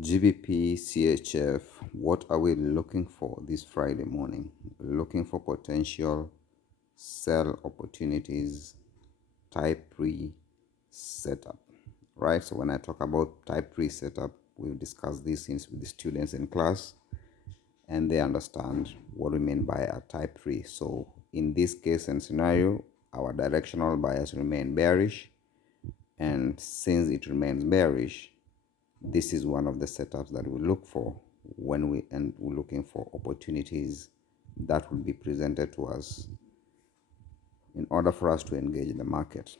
GBP-CHF, what are we looking for this Friday morning? Looking for potential sell opportunities, type 3 setup, right? So when I talk about type 3 setup, we've discussed these things with the students in class and they understand what we mean by a type 3. So in this case and scenario, our directional bias remain bearish, and since it remains bearish, this is one of the setups that we look for when we're looking for opportunities that will be presented to us in order for us to engage in the market.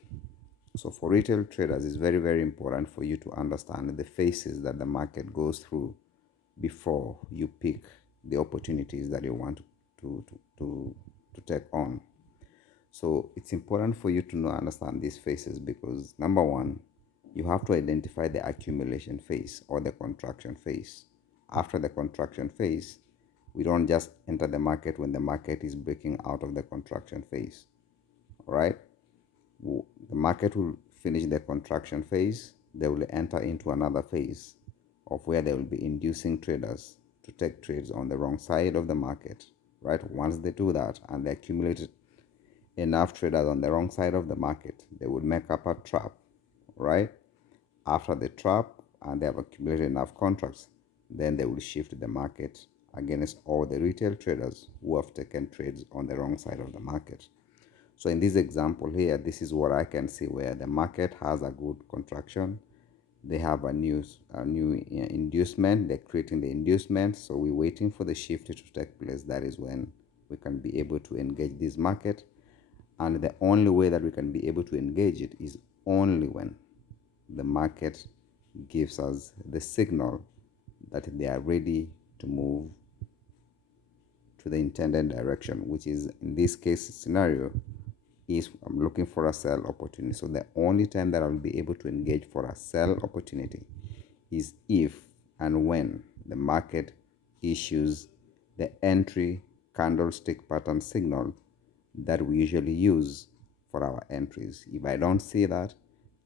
So for retail traders, it's very, very important for you to understand the phases that the market goes through before you pick the opportunities that you want to take on. So it's important for you to understand these phases because number one, you have to identify the accumulation phase or the contraction phase. After the contraction phase, we don't just enter the market when the market is breaking out of the contraction phase. All right? The market will finish the contraction phase. They will enter into another phase of where they will be inducing traders to take trades on the wrong side of the market. Right? Once they do that and they accumulate enough traders on the wrong side of the market, they would make up a trap, right? After the trap and they have accumulated enough contracts, then they will shift the market against all the retail traders who have taken trades on the wrong side of the market. So in this example here, this is what I can see where the market has a good contraction. They have a new inducement. They're creating the inducement. So we're waiting for the shift to take place. That is when we can be able to engage this market. And the only way that we can be able to engage it is only when the market gives us the signal that they are ready to move to the intended direction, which is in this case scenario is I'm looking for a sell opportunity. So the only time that I'll be able to engage for a sell opportunity is if and when the market issues the entry candlestick pattern signal that we usually use for our entries. If I don't see that,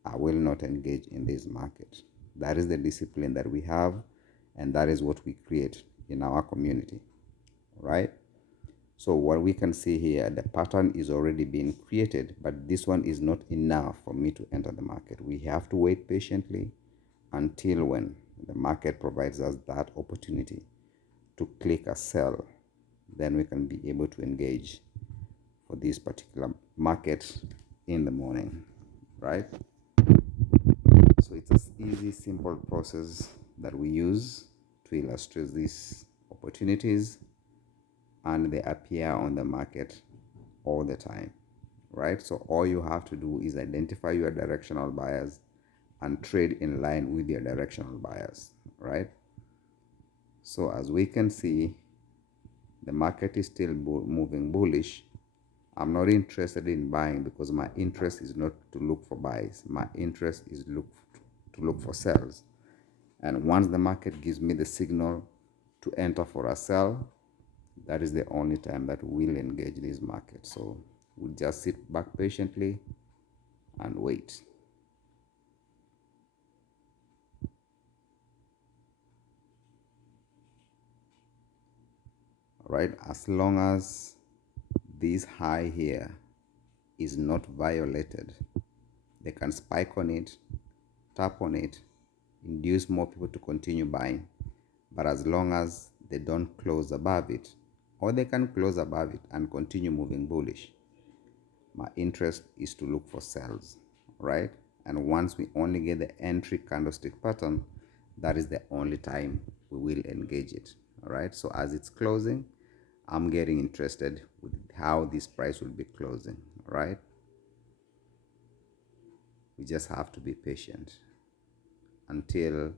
I will not engage in this market. That is the discipline that we have, and that is what we create in our community, right? So what we can see here, the pattern is already being created, but this one is not enough for me to enter the market. We have to wait patiently until when the market provides us that opportunity to click a sell, then we can be able to engage for this particular market in the morning, right? So it's an easy, simple process that we use to illustrate these opportunities, and they appear on the market all the time, right? So all you have to do is identify your directional bias and trade in line with your directional bias, right? So as we can see, the market is still moving bullish. I'm not interested in buying because my interest is not to look for buys. My interest is to look for sells. And once the market gives me the signal to enter for a sell, that is the only time that we'll engage this market. So we'll just sit back patiently and wait. All right, as long as this high here is not violated, they can spike on it, tap on it, induce more people to continue buying. But as long as they don't close above it, or they can close above it and continue moving bullish, my interest is to look for sells, right? And once we only get the entry candlestick pattern, that is the only time we will engage it, all right? So as it's closing, I'm getting interested with how this price will be closing, right? We just have to be patient until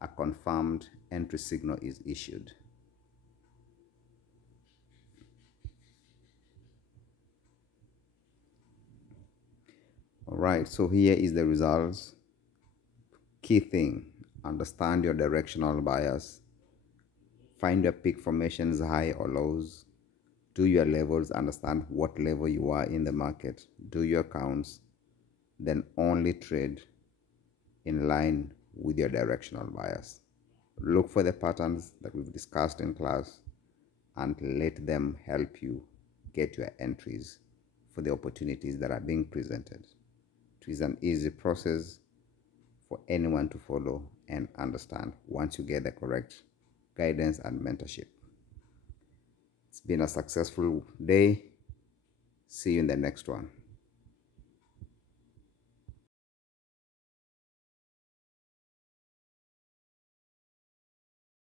a confirmed entry signal is issued. All right, so here is the results. Key thing, understand your directional bias. Find your peak formations, high or lows. Do your levels, understand what level you are in the market. Do your counts, then only trade in line with your directional bias. Look for the patterns that we've discussed in class and let them help you get your entries for the opportunities that are being presented. It is an easy process for anyone to follow and understand once you get the correct guidance and mentorship. It's been a successful day. See you in the next one.